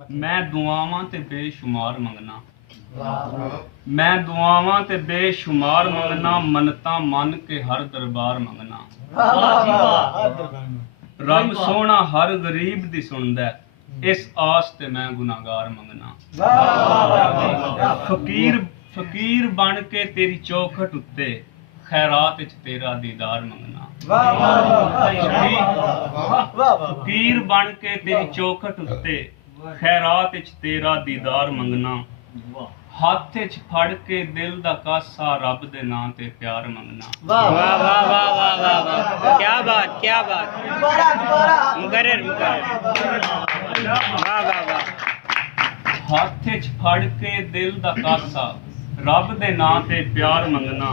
मैं दुआवां ते बेशुमार मंगना, मैं दुआवां ते बेशुमार मंगना, मन्नतां मन के हर दरबार मंगना। रब सोहना हर गरीब दी सुनदा है, इस आस ते मैं गुनाहगार मंगना। फकीर फकीर बन के तेरी चौखट उत्ते, खैरात च तेरा दीदार मंगना। फकीर बन के तेरी चौखट उत्ते, खैरात च तेरा दीदार मंगना। हत्थ च फड़ के दिल दा कासा, रब दे नां ते प्यार मंगना। वाह वाह वाह वाह वाह वाह वाह, क्या बात क्या बात, मुकर्रर मुकर्रर, वाह वाह वाह। हत्थ च फड़ के दिल दा कासा, रब दे नां ते प्यार मंगना।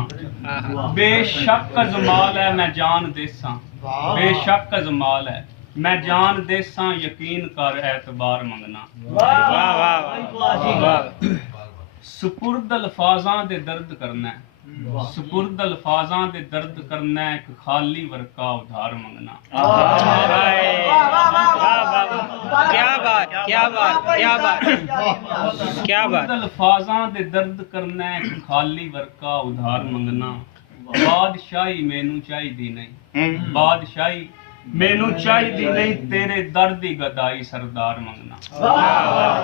बेशक अजमाल है मैं जान देसां, बेशक अजमाल है मैं जान देसां, यकीन कर एतबार मंगना। वाह वाह वाह। सुपुर्द अल्फाजां दे दर्द करना है, सुपुर्द अल्फाजां दे दर्द करना है, एक खाली वर्का उधार मंगना। क्या बात क्या बात क्या बात क्या बात। अल्फाजां दे दर्द करना है, एक खाली वर्का उधार मंगना। बादशाही मैनू चाहिदी नहीं, बादशाही मैनू चाहिदी नहीं, तेरे दर दी गदाई सरदार मंगना। वाह वाह।